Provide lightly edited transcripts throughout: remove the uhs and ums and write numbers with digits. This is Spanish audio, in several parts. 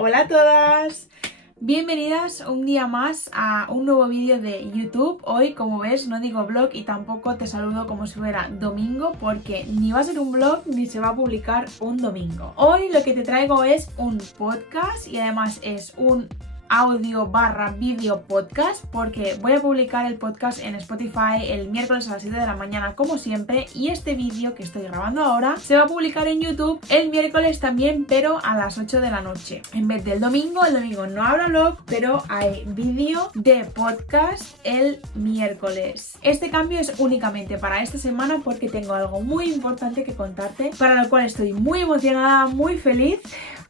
Hola a todas, bienvenidas un día más a un nuevo vídeo de YouTube. Hoy, como ves, no digo vlog y tampoco te saludo como si fuera domingo, porque ni va a ser un vlog ni se va a publicar un domingo. Hoy lo que te traigo es un podcast y además es un audio / vídeo podcast, porque voy a publicar el podcast en Spotify el miércoles a las 7 de la mañana como siempre, y este vídeo que estoy grabando ahora se va a publicar en YouTube el miércoles también, pero a las 8 de la noche en vez del domingo. El domingo no habrá vlog, pero hay vídeo de podcast el miércoles. Este cambio es únicamente para esta semana porque tengo algo muy importante que contarte, para lo cual estoy muy emocionada, muy feliz,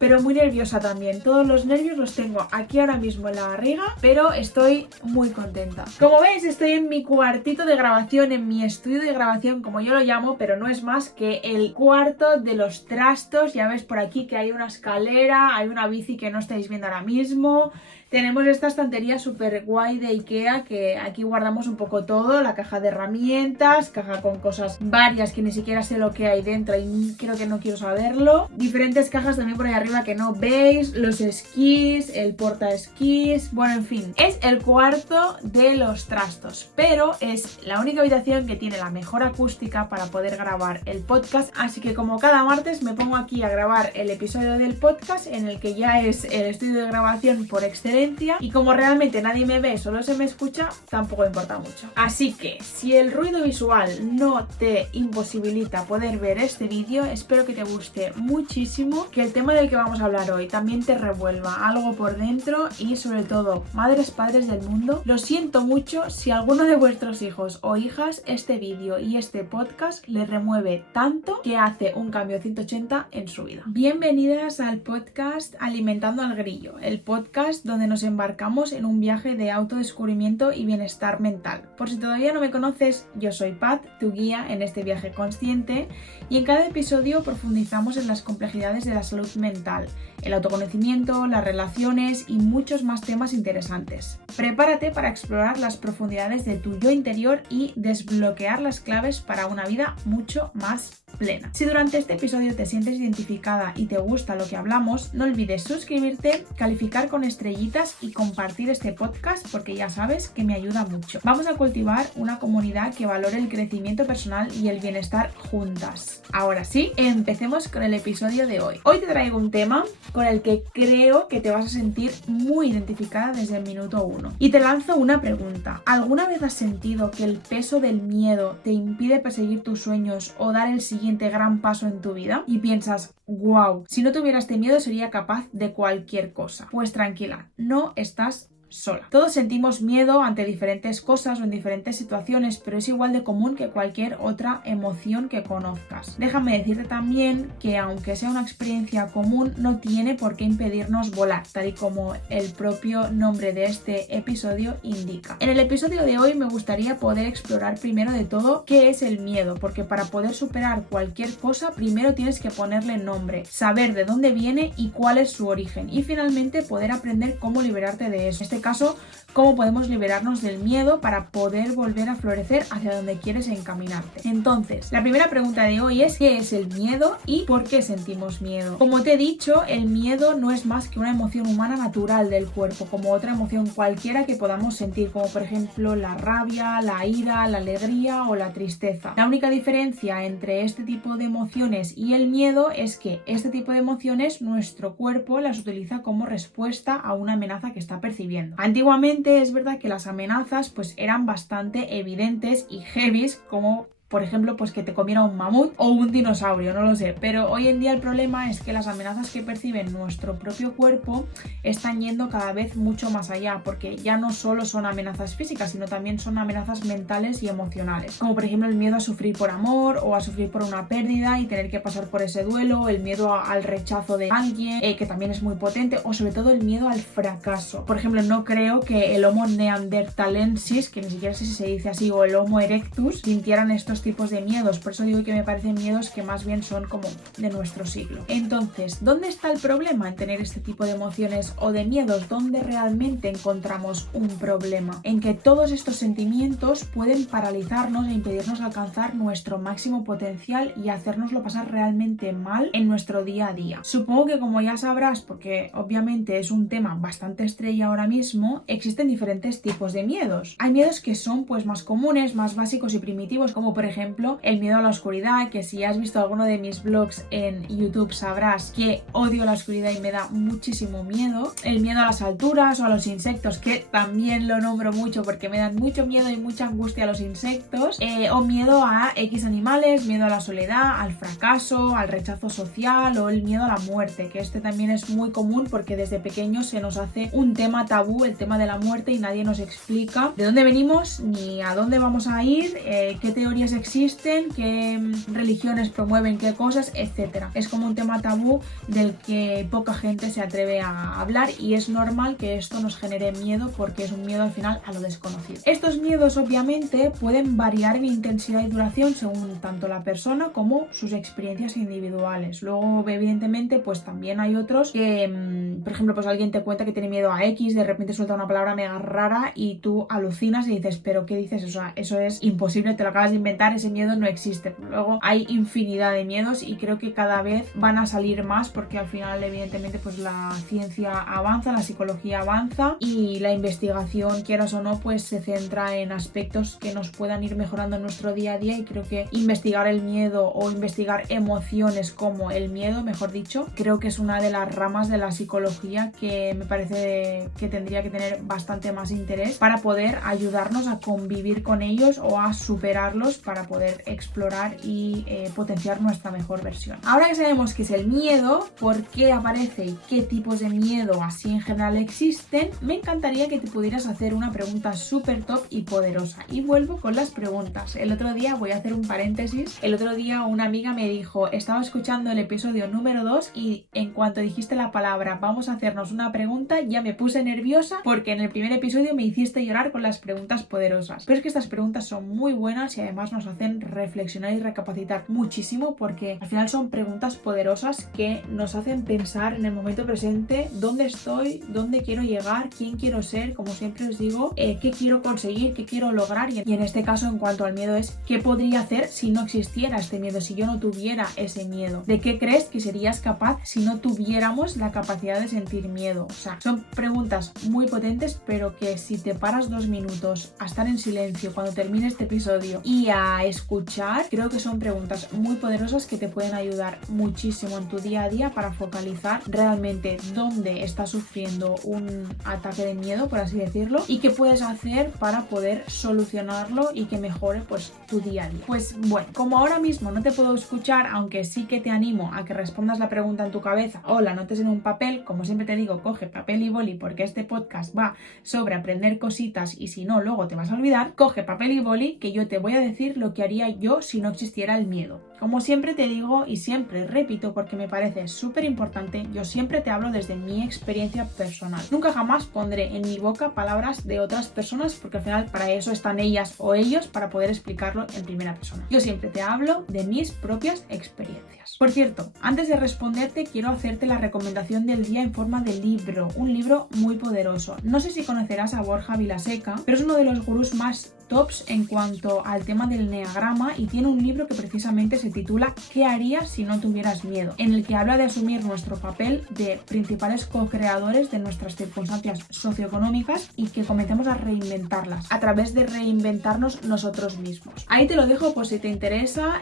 pero muy nerviosa también. Todos los nervios los tengo aquí ahora mismo en la barriga, pero estoy muy contenta. Como veis, estoy en mi cuartito de grabación, en mi estudio de grabación, como yo lo llamo, pero no es más que el cuarto de los trastos. Ya ves por aquí que hay una escalera, hay una bici que no estáis viendo ahora mismo. Tenemos esta estantería súper guay de Ikea, que aquí guardamos un poco todo, la caja de herramientas, caja con cosas varias que ni siquiera sé lo que hay dentro y creo que no quiero saberlo. Diferentes cajas también por ahí arriba que no veis, los esquís, el porta esquís, bueno, en fin. Es el cuarto de los trastos, pero es la única habitación que tiene la mejor acústica para poder grabar el podcast, así que como cada martes me pongo aquí a grabar el episodio del podcast, en el que ya es el estudio de grabación por excelencia. Y como realmente nadie me ve, solo se me escucha, tampoco importa mucho. Así que si el ruido visual no te imposibilita poder ver este vídeo, espero que te guste muchísimo, que el tema del que vamos a hablar hoy también te revuelva algo por dentro y sobre todo, madres, padres del mundo, lo siento mucho si a alguno de vuestros hijos o hijas este vídeo y este podcast le remueve tanto que hace un cambio 180 en su vida. Bienvenidas al podcast Alimentando al Grillo, el podcast donde nos embarcamos en un viaje de autodescubrimiento y bienestar mental. Por si todavía no me conoces, yo soy Pat, tu guía en este viaje consciente, y en cada episodio profundizamos en las complejidades de la salud mental, el autoconocimiento, las relaciones y muchos más temas interesantes. Prepárate para explorar las profundidades de tu yo interior y desbloquear las claves para una vida mucho más plena. Si durante este episodio te sientes identificada y te gusta lo que hablamos, no olvides suscribirte, calificar con estrellitas y compartir este podcast, porque ya sabes que me ayuda mucho. Vamos a cultivar una comunidad que valore el crecimiento personal y el bienestar juntas. Ahora sí, empecemos con el episodio de hoy. Hoy te traigo un tema con el que creo que te vas a sentir muy identificada desde el minuto 1. Y te lanzo una pregunta. ¿Alguna vez has sentido que el peso del miedo te impide perseguir tus sueños o dar el siguiente gran paso en tu vida? Y piensas, wow, si no tuviera este miedo sería capaz de cualquier cosa. Pues tranquila, no estás sola. Todos sentimos miedo ante diferentes cosas o en diferentes situaciones, pero es igual de común que cualquier otra emoción que conozcas. Déjame decirte también que aunque sea una experiencia común, no tiene por qué impedirnos volar, tal y como el propio nombre de este episodio indica. En el episodio de hoy me gustaría poder explorar primero de todo qué es el miedo, porque para poder superar cualquier cosa, primero tienes que ponerle nombre, saber de dónde viene y cuál es su origen, y finalmente poder aprender cómo liberarte de eso. En este caso, cómo podemos liberarnos del miedo para poder volver a florecer hacia donde quieres encaminarte. Entonces, la primera pregunta de hoy es: ¿qué es el miedo y por qué sentimos miedo? Como te he dicho, el miedo no es más que una emoción humana natural del cuerpo, como otra emoción cualquiera que podamos sentir, como por ejemplo la rabia, la ira, la alegría o la tristeza. La única diferencia entre este tipo de emociones y el miedo es que este tipo de emociones nuestro cuerpo las utiliza como respuesta a una amenaza que está percibiendo. Antiguamente es verdad que las amenazas pues eran bastante evidentes y heavies, como por ejemplo, pues que te comiera un mamut o un dinosaurio, no lo sé. Pero hoy en día el problema es que las amenazas que percibe nuestro propio cuerpo están yendo cada vez mucho más allá, porque ya no solo son amenazas físicas, sino también son amenazas mentales y emocionales. Como por ejemplo el miedo a sufrir por amor o a sufrir por una pérdida y tener que pasar por ese duelo, el miedo al rechazo de alguien, que también es muy potente, o sobre todo el miedo al fracaso. Por ejemplo, no creo que el Homo neanderthalensis, que ni siquiera sé si se dice así, o el Homo erectus, sintieran estos estos tipos de miedos. Por eso digo que me parecen miedos que más bien son como de nuestro siglo. Entonces, ¿dónde está el problema en tener este tipo de emociones o de miedos? ¿Dónde realmente encontramos un problema? En que todos estos sentimientos pueden paralizarnos e impedirnos alcanzar nuestro máximo potencial y hacernoslo pasar realmente mal en nuestro día a día. Supongo que, como ya sabrás, porque obviamente es un tema bastante estrella ahora mismo, existen diferentes tipos de miedos. Hay miedos que son pues más comunes, más básicos y primitivos, como por ejemplo el miedo a la oscuridad, que si has visto alguno de mis vlogs en YouTube sabrás que odio la oscuridad y me da muchísimo miedo. El miedo a las alturas o a los insectos, que también lo nombro mucho porque me dan mucho miedo y mucha angustia a los insectos. O miedo a X animales, miedo a la soledad, al fracaso, al rechazo social o el miedo a la muerte, que este también es muy común porque desde pequeños se nos hace un tema tabú, el tema de la muerte, y nadie nos explica de dónde venimos ni a dónde vamos a ir, qué teorías existen, qué religiones promueven qué cosas, etcétera. Es como un tema tabú del que poca gente se atreve a hablar, y es normal que esto nos genere miedo porque es un miedo al final a lo desconocido. Estos miedos obviamente pueden variar en intensidad y duración según tanto la persona como sus experiencias individuales. Luego evidentemente pues también hay otros que, por ejemplo, pues alguien te cuenta que tiene miedo a X, de repente suelta una palabra mega rara y tú alucinas y dices, pero ¿qué dices? O sea, eso es imposible, te lo acabas de inventar, ese miedo no existe. Luego hay infinidad de miedos y creo que cada vez van a salir más porque al final evidentemente pues la ciencia avanza, la psicología avanza y la investigación, quieras o no, pues se centra en aspectos que nos puedan ir mejorando en nuestro día a día, y creo que investigar el miedo o investigar emociones como el miedo, mejor dicho, creo que es una de las ramas de la psicología que me parece que tendría que tener bastante más interés para poder ayudarnos a convivir con ellos o a superarlos para poder explorar y potenciar nuestra mejor versión. Ahora que sabemos qué es el miedo, por qué aparece y qué tipos de miedo así en general existen, me encantaría que te pudieras hacer una pregunta súper top y poderosa. Y vuelvo con las preguntas. El otro día, voy a hacer un paréntesis, el otro día una amiga me dijo, estaba escuchando el episodio número 2 y en cuanto dijiste la palabra vamos a hacernos una pregunta, ya me puse nerviosa porque en el primer episodio me hiciste llorar con las preguntas poderosas. Pero es que estas preguntas son muy buenas y además nos hacen reflexionar y recapacitar muchísimo, porque al final son preguntas poderosas que nos hacen pensar en el momento presente, dónde estoy, dónde quiero llegar, quién quiero ser, como siempre os digo, qué quiero conseguir, qué quiero lograr, y en este caso en cuanto al miedo es qué podría hacer si no existiera este miedo, si yo no tuviera ese miedo, de qué crees que serías capaz si no tuviéramos la capacidad de sentir miedo. O sea, son preguntas muy potentes, pero que si te paras 2 minutos a estar en silencio cuando termine este episodio y a escuchar, creo que son preguntas muy poderosas que te pueden ayudar muchísimo en tu día a día para focalizar realmente dónde estás sufriendo un ataque de miedo, por así decirlo, y qué puedes hacer para poder solucionarlo y que mejore pues tu día a día. Pues bueno, como ahora mismo no te puedo escuchar, aunque sí que te animo a que respondas la pregunta en tu cabeza o la anotes en un papel, como siempre te digo, coge papel y boli porque este podcast va sobre aprender cositas y si no luego te vas a olvidar. Coge papel y boli que yo te voy a decir lo que haría yo si no existiera el miedo. Como siempre te digo y siempre repito porque me parece súper importante, yo siempre te hablo desde mi experiencia personal. Nunca jamás pondré en mi boca palabras de otras personas porque al final para eso están ellas o ellos, para poder explicarlo en primera persona. Yo siempre te hablo de mis propias experiencias. Por cierto, antes de responderte quiero hacerte la recomendación del día en forma de libro, un libro muy poderoso. No sé si conocerás a Borja Vilaseca, pero es uno de los gurús más tops en cuanto al tema del enneagrama y tiene un libro que precisamente se titula ¿Qué harías si no tuvieras miedo?, en el que habla de asumir nuestro papel de principales co-creadores de nuestras circunstancias socioeconómicas y que comencemos a reinventarlas a través de reinventarnos nosotros mismos. Ahí te lo dejo por si te interesa.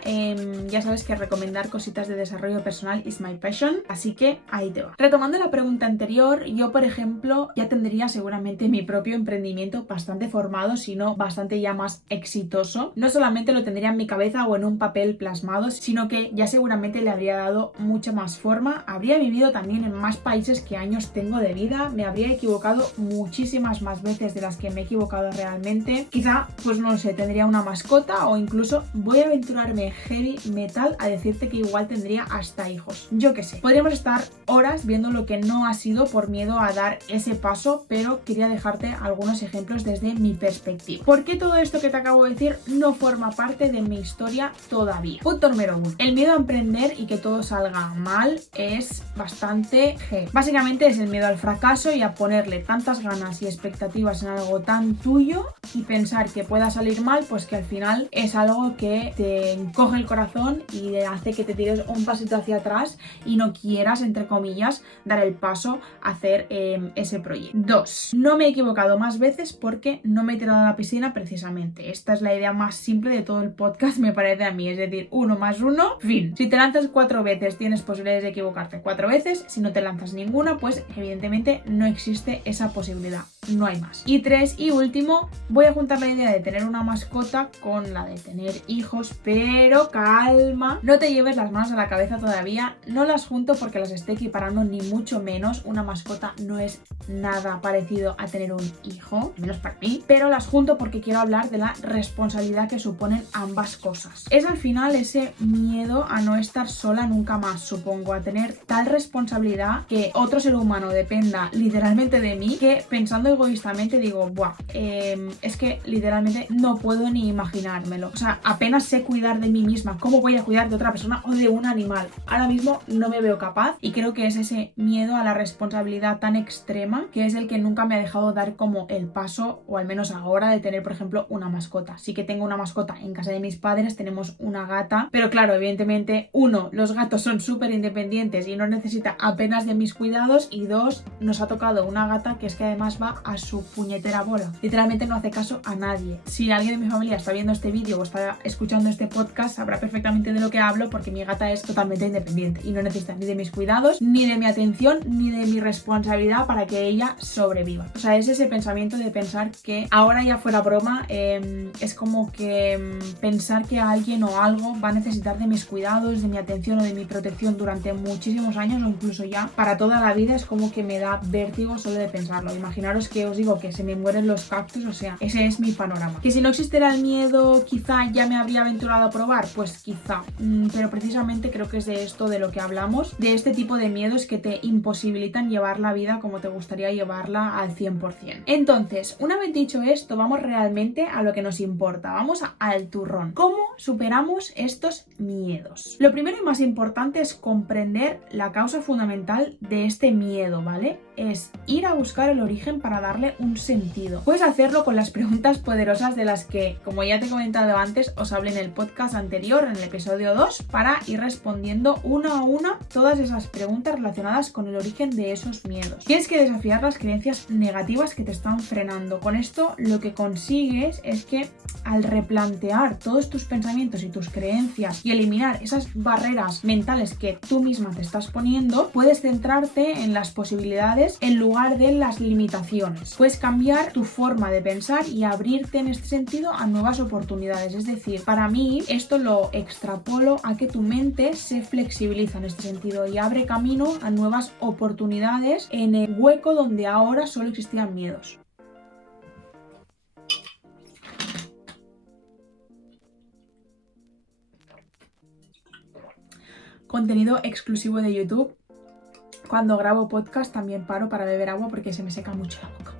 Ya sabes que recomendar cositas de desarrollo personal is my passion, así que ahí te va. Retomando la pregunta anterior, yo por ejemplo ya tendría seguramente mi propio emprendimiento bastante formado, si no bastante ya más exitoso. No solamente lo tendría en mi cabeza o en un papel plasmado, sino que ya seguramente le habría dado mucha más forma. Habría vivido también en más países que años tengo de vida, me habría equivocado muchísimas más veces de las que me he equivocado realmente. Quizá, pues no lo sé, tendría una mascota o incluso voy a aventurarme heavy metal a decirte que igual tendría hasta hijos. Yo qué sé. Podríamos estar horas viendo lo que no ha sido por miedo a dar ese paso, pero quería dejarte algunos ejemplos desde mi perspectiva. ¿Por qué todo todo esto que te acabo de decir no forma parte de mi historia todavía. Punto número 1. El miedo a emprender y que todo salga mal es bastante heavy. Básicamente es el miedo al fracaso y a ponerle tantas ganas y expectativas en algo tan tuyo y pensar que pueda salir mal, pues que al final es algo que te encoge el corazón y hace que te tires un pasito hacia atrás y no quieras, entre comillas, dar el paso a hacer ese proyecto. 2. No me he equivocado más veces porque no me he tirado a la piscina precisamente. Esta es la idea más simple de todo el podcast, me parece a mí. Es decir, 1 más 1, fin. Si te lanzas 4 veces, tienes posibilidades de equivocarte 4 veces. Si no te lanzas ninguna, pues evidentemente no existe esa posibilidad. No hay más. Y 3 y último, voy a juntar la idea de tener una mascota con la de tener hijos, pero calma, no te lleves las manos a la cabeza todavía, no las junto porque las esté equiparando ni mucho menos. Una mascota no es nada parecido a tener un hijo, menos para mí, pero las junto porque quiero hablar de la responsabilidad que suponen ambas cosas. Es al final ese miedo a no estar sola nunca más, supongo, a tener tal responsabilidad que otro ser humano dependa literalmente de mí, que pensando egoístamente digo, buah, es que literalmente no puedo ni imaginármelo. O sea, apenas sé cuidar de mí misma. ¿Cómo voy a cuidar de otra persona o de un animal? Ahora mismo no me veo capaz y creo que es ese miedo a la responsabilidad tan extrema que es el que nunca me ha dejado dar como el paso, o al menos ahora, de tener, por ejemplo, una mascota. Sí que tengo una mascota en casa de mis padres, tenemos una gata, pero claro, evidentemente, 1, los gatos son súper independientes y no necesita apenas de mis cuidados, y 2, nos ha tocado una gata que es que además va a su puñetera bola. Literalmente no hace caso a nadie. Si alguien de mi familia está viendo este vídeo o está escuchando este podcast, sabrá perfectamente de lo que hablo, porque mi gata es totalmente independiente y no necesita ni de mis cuidados, ni de mi atención, ni de mi responsabilidad para que ella sobreviva. O sea, es ese pensamiento de pensar que, ahora ya fuera broma, es como que pensar que alguien o algo va a necesitar de mis cuidados, de mi atención o de mi protección durante muchísimos años o incluso ya para toda la vida, es como que me da vértigo solo de pensarlo. Imaginaros que os digo que se me mueren los cactus, o sea, ese es mi panorama. Que si no existiera el miedo, quizá ya me habría aventurado a probar, pues quizá, pero precisamente creo que es de esto de lo que hablamos, de este tipo de miedos que te imposibilitan llevar la vida como te gustaría llevarla al 100%. Entonces, una vez dicho esto, vamos realmente a lo que nos importa, vamos al turrón. ¿Cómo superamos estos miedos? Lo primero y más importante es comprender la causa fundamental de este miedo, ¿vale? Es ir a buscar el origen para darle un sentido. Puedes hacerlo con las preguntas poderosas de las que, como ya te he comentado antes, os hablé en el podcast anterior, en el episodio 2, para ir respondiendo una a una todas esas preguntas relacionadas con el origen de esos miedos. Tienes que desafiar las creencias negativas que te están frenando. Con esto lo que consigues es que al replantear todos tus pensamientos y tus creencias y eliminar esas barreras mentales que tú misma te estás poniendo, puedes centrarte en las posibilidades en lugar de las limitaciones. Puedes cambiar tu forma de pensar y abrirte en este sentido a nuevas oportunidades. Es decir, para mí esto lo extrapolo a que tu mente se flexibiliza en este sentido y abre camino a nuevas oportunidades en el hueco donde ahora solo existían miedos. Contenido exclusivo de YouTube. Cuando grabo podcast también paro para beber agua porque se me seca mucho la boca.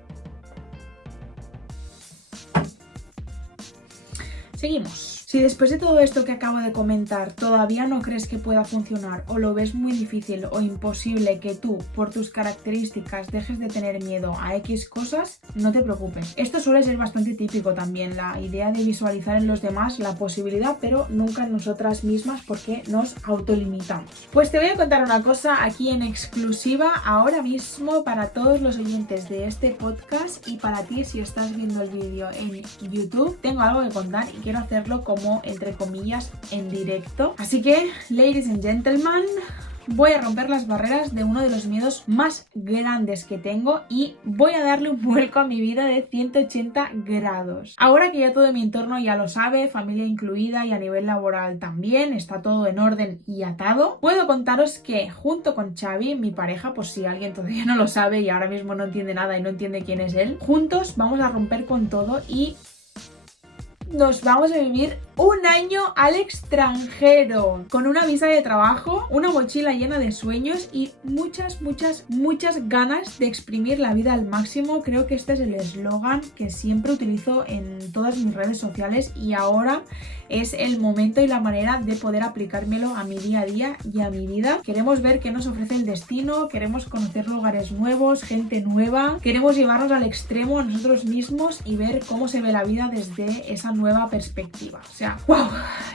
Seguimos. Si después de todo esto que acabo de comentar todavía no crees que pueda funcionar o lo ves muy difícil o imposible que tú, por tus características, dejes de tener miedo a X cosas, no te preocupes. Esto suele ser bastante típico también, la idea de visualizar en los demás la posibilidad, pero nunca en nosotras mismas porque nos autolimitamos. Pues te voy a contar una cosa aquí en exclusiva ahora mismo para todos los oyentes de este podcast y para ti si estás viendo el vídeo en YouTube. Tengo algo que contar y quiero hacerlo como entre comillas en directo. Así que, ladies and gentlemen, voy a romper las barreras de uno de los miedos más grandes que tengo y voy a darle un vuelco a mi vida de 180 grados. Ahora que ya todo mi entorno ya lo sabe, familia incluida y a nivel laboral también, está todo en orden y atado, puedo contaros que junto con Xavi, mi pareja, por si alguien todavía no lo sabe y ahora mismo no entiende nada y no entiende quién es él, juntos vamos a romper con todo y nos vamos a vivir un año al extranjero, con una visa de trabajo, una mochila llena de sueños y muchas ganas de exprimir la vida al máximo. Creo que este es el eslogan que siempre utilizo en todas mis redes sociales y ahora es el momento y la manera de poder aplicármelo a mi día a día y a mi vida. Queremos ver qué nos ofrece el destino, queremos conocer lugares nuevos, gente nueva, queremos llevarnos al extremo a nosotros mismos y ver cómo se ve la vida desde esa nueva perspectiva. O sea, wow,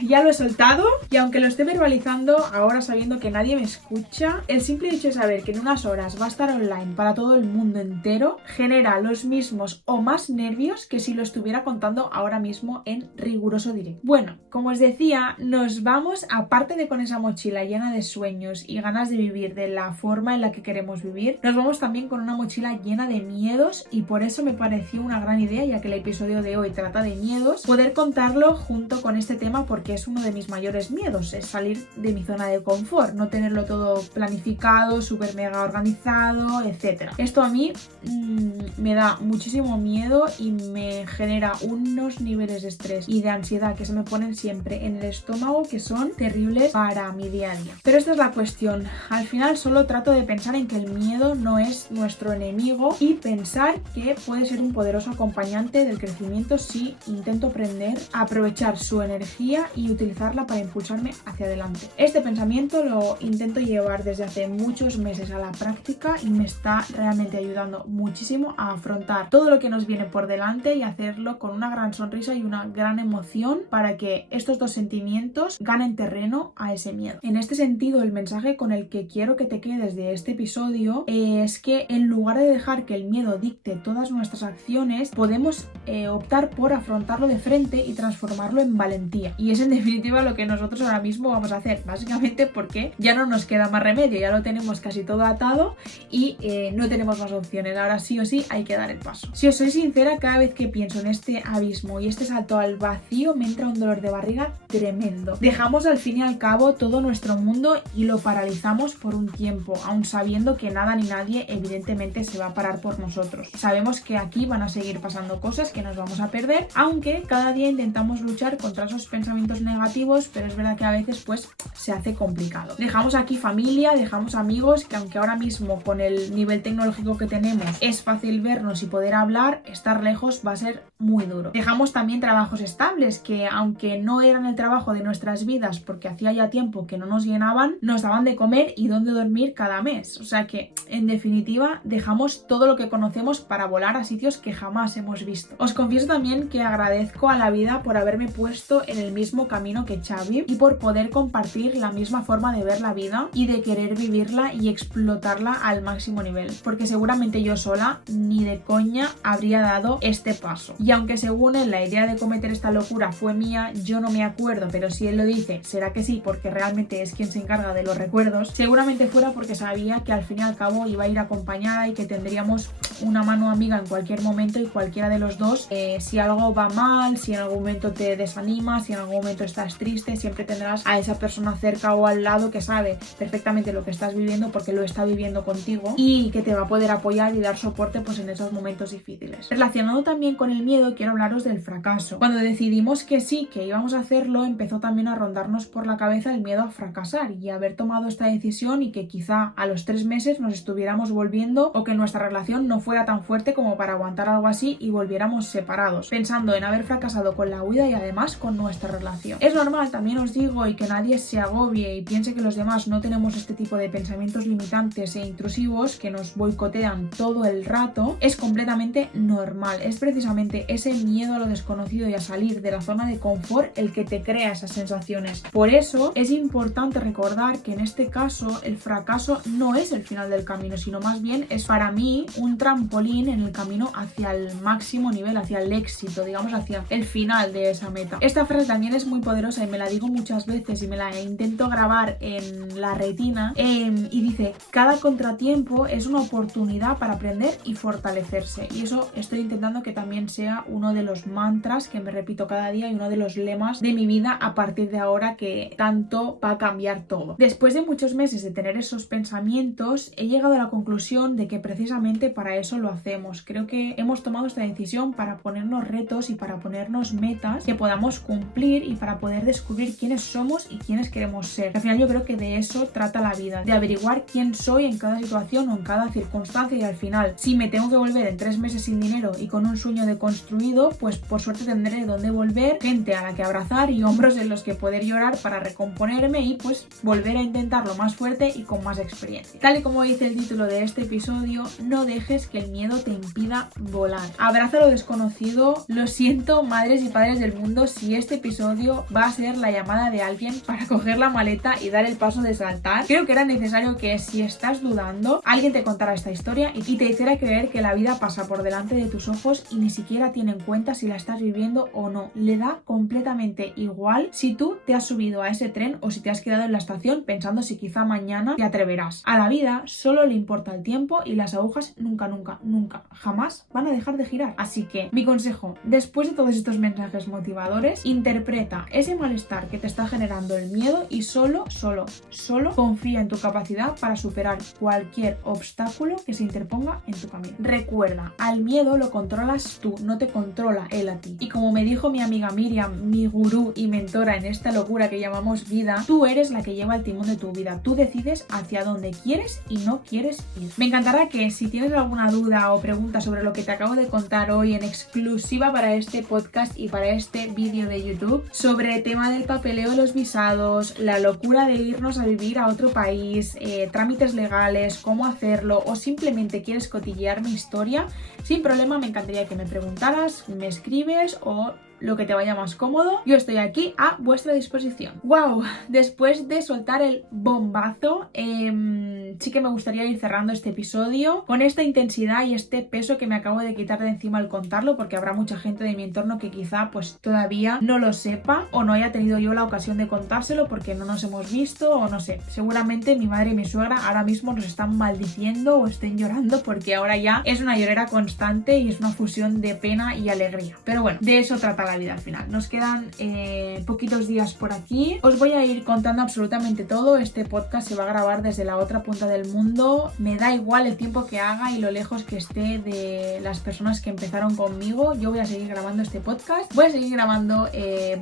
ya lo he soltado y aunque lo esté verbalizando ahora sabiendo que nadie me escucha, el simple hecho de saber que en unas horas va a estar online para todo el mundo entero genera los mismos o más nervios que si lo estuviera contando ahora mismo en riguroso directo. Bueno, como os decía, nos vamos, aparte de con esa mochila llena de sueños y ganas de vivir de la forma en la que queremos vivir, nos vamos también con una mochila llena de miedos y por eso me pareció una gran idea, ya que el episodio de hoy trata de miedos, poder contarlo junto con este tema porque es uno de mis mayores miedos, es salir de mi zona de confort, no tenerlo todo planificado, súper mega organizado, etc. Esto a mí me da muchísimo miedo y me genera unos niveles de estrés y de ansiedad que se me ponen siempre en el estómago que son terribles para mi día a día. Pero esta es la cuestión, al final solo trato de pensar en que el miedo no es nuestro enemigo y pensar que puede ser un poderoso acompañante del crecimiento si intento aprender a aprovechar su energía y utilizarla para impulsarme hacia adelante. Este pensamiento lo intento llevar desde hace muchos meses a la práctica y me está realmente ayudando muchísimo a afrontar todo lo que nos viene por delante y hacerlo con una gran sonrisa y una gran emoción para que estos dos sentimientos ganen terreno a ese miedo. En este sentido, el mensaje con el que quiero que te quedes de este episodio es que en lugar de dejar que el miedo dicte todas nuestras acciones, podemos optar por afrontarlo de frente y transformarlo en valentía. Y es en definitiva lo que nosotros ahora mismo vamos a hacer, básicamente porque ya no nos queda más remedio, ya lo tenemos casi todo atado y no tenemos más opciones. Ahora sí o sí hay que dar el paso. Si os soy sincera, cada vez que pienso en este abismo y este salto al vacío me entra un dolor de barriga tremendo. Dejamos al fin y al cabo todo nuestro mundo y lo paralizamos por un tiempo, aun sabiendo que nada ni nadie evidentemente se va a parar por nosotros. Sabemos que aquí van a seguir pasando cosas, que nos vamos a perder, aunque cada día intentamos luchar contra esos pensamientos negativos, pero es verdad que a veces pues se hace complicado. Dejamos aquí familia, dejamos amigos, que aunque ahora mismo con el nivel tecnológico que tenemos es fácil vernos y poder hablar, estar lejos va a ser muy duro. Dejamos también trabajos estables que aunque no eran el trabajo de nuestras vidas porque hacía ya tiempo que no nos llenaban, nos daban de comer y dónde dormir cada mes. O sea que en definitiva dejamos todo lo que conocemos para volar a sitios que jamás hemos visto. Os confieso también que agradezco a la vida por haberme puesto en el mismo camino que Xavi y por poder compartir la misma forma de ver la vida y de querer vivirla y explotarla al máximo nivel, porque seguramente yo sola ni de coña habría dado este paso. Y aunque según él la idea de cometer esta locura fue mía, yo no me acuerdo, pero si él lo dice, será que sí, porque realmente es quien se encarga de los recuerdos, seguramente fuera porque sabía que al fin y al cabo iba a ir acompañada y que tendríamos una mano amiga en cualquier momento y cualquiera de los dos, si algo va mal, si en algún momento te desanimas, si en algún momento estás triste, siempre tendrás a esa persona cerca o al lado que sabe perfectamente lo que estás viviendo porque lo está viviendo contigo y que te va a poder apoyar y dar soporte pues en esos momentos difíciles. Relacionado también con el miedo, quiero hablaros del fracaso. Cuando decidimos que sí, que íbamos a hacerlo, empezó también a rondarnos por la cabeza el miedo a fracasar y haber tomado esta decisión y que quizá a los 3 meses nos estuviéramos volviendo o que nuestra relación no fuera tan fuerte como para aguantar algo así y volviéramos separados, pensando en haber fracasado con la huida y además con nuestra relación. Es normal, también os digo, y que nadie se agobie y piense que los demás no tenemos este tipo de pensamientos limitantes e intrusivos que nos boicotean todo el rato, es completamente normal. Es precisamente ese miedo a lo desconocido y a salir de la zona de confort el que te crea esas sensaciones. Por eso es importante recordar que en este caso el fracaso no es el final del camino, sino más bien es para mí un trampolín en el camino hacia el máximo nivel, hacia el éxito, digamos hacia el final de esa meta. Esta frase también es muy poderosa y me la digo muchas veces y me la intento grabar en la retina y dice: cada contratiempo es una oportunidad para aprender y fortalecerse. Y eso estoy intentando que también sea uno de los mantras que me repito cada día y uno de los lemas de mi vida a partir de ahora, que tanto va a cambiar todo. Después de muchos meses de tener esos pensamientos, he llegado a la conclusión de que precisamente para eso lo hacemos. Creo que hemos tomado esta decisión para ponernos retos y para ponernos metas que podamos queremos cumplir y para poder descubrir quiénes somos y quiénes queremos ser. Al final yo creo que de eso trata la vida, de averiguar quién soy en cada situación o en cada circunstancia, y al final, si me tengo que volver en 3 meses sin dinero y con un sueño deconstruido, pues por suerte tendré de dónde volver, gente a la que abrazar y hombros en los que poder llorar para recomponerme y pues volver a intentarlo más fuerte y con más experiencia. Tal y como dice el título de este episodio, no dejes que el miedo te impida volar. Abraza lo desconocido. Lo siento, madres y padres del mundo, si este episodio va a ser la llamada de alguien para coger la maleta y dar el paso de saltar. Creo que era necesario que, si estás dudando, alguien te contara esta historia y te hiciera creer que la vida pasa por delante de tus ojos y ni siquiera tiene en cuenta si la estás viviendo o no. Le da completamente igual si tú te has subido a ese tren o si te has quedado en la estación pensando si quizá mañana te atreverás. A la vida solo le importa el tiempo y las agujas nunca, jamás van a dejar de girar. Así que mi consejo, después de todos estos mensajes motivadores, interpreta ese malestar que te está generando el miedo y solo confía en tu capacidad para superar cualquier obstáculo que se interponga en tu camino. Recuerda, al miedo lo controlas tú, no te controla él a ti. Y como me dijo mi amiga Miriam, mi gurú y mentora en esta locura que llamamos vida, tú eres la que lleva el timón de tu vida. Tú decides hacia dónde quieres y no quieres ir. Me encantará que, si tienes alguna duda o pregunta sobre lo que te acabo de contar hoy en exclusiva para este podcast y para este vídeo de YouTube, sobre el tema del papeleo de los visados, la locura de irnos a vivir a otro país, trámites legales, cómo hacerlo, o simplemente quieres cotillear mi historia, sin problema me encantaría que me preguntaras, me escribes o lo que te vaya más cómodo. Yo estoy aquí a vuestra disposición. ¡Wow! Después de soltar el bombazo, sí que me gustaría ir cerrando este episodio con esta intensidad y este peso que me acabo de quitar de encima al contarlo, porque habrá mucha gente de mi entorno que quizá pues todavía no lo sepa o no haya tenido yo la ocasión de contárselo porque no nos hemos visto, o no sé, seguramente mi madre y mi suegra ahora mismo nos están maldiciendo o estén llorando porque ahora ya es una llorera constante y es una fusión de pena y alegría. Pero bueno, de eso trata la vida al final. Nos quedan poquitos días por aquí. Os voy a ir contando absolutamente todo. Este podcast se va a grabar desde la otra punta del mundo. Me da igual el tiempo que haga y lo lejos que esté de las personas que empezaron conmigo. Yo voy a seguir grabando este podcast. Voy a seguir grabando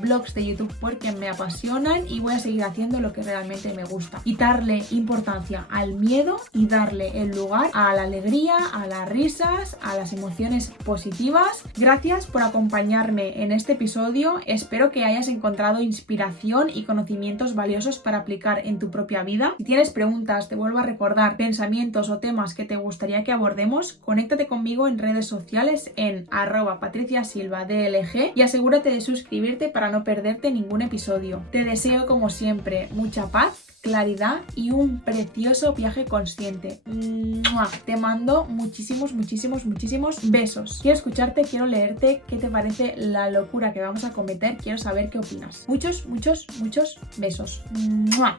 vlogs de YouTube porque me apasionan y voy a seguir haciendo lo que realmente me gusta. Y darle importancia al miedo y darle el lugar a la alegría, a las risas, a las emociones positivas. Gracias por acompañarme en este episodio. Espero que hayas encontrado inspiración y conocimientos valiosos para aplicar en tu propia vida. Si tienes preguntas, te vuelvo a recordar, pensamientos o temas que te gustaría que abordemos, conéctate conmigo en redes sociales en @patriciasilvadlg y asegúrate de suscribirte para no perderte ningún episodio. Te deseo, como siempre, mucha paz, claridad y un precioso viaje consciente. ¡Mua! Te mando muchísimos besos. Quiero escucharte, quiero leerte. ¿Qué te parece la locura que vamos a cometer? Quiero saber qué opinas. Muchos besos. ¡Mua!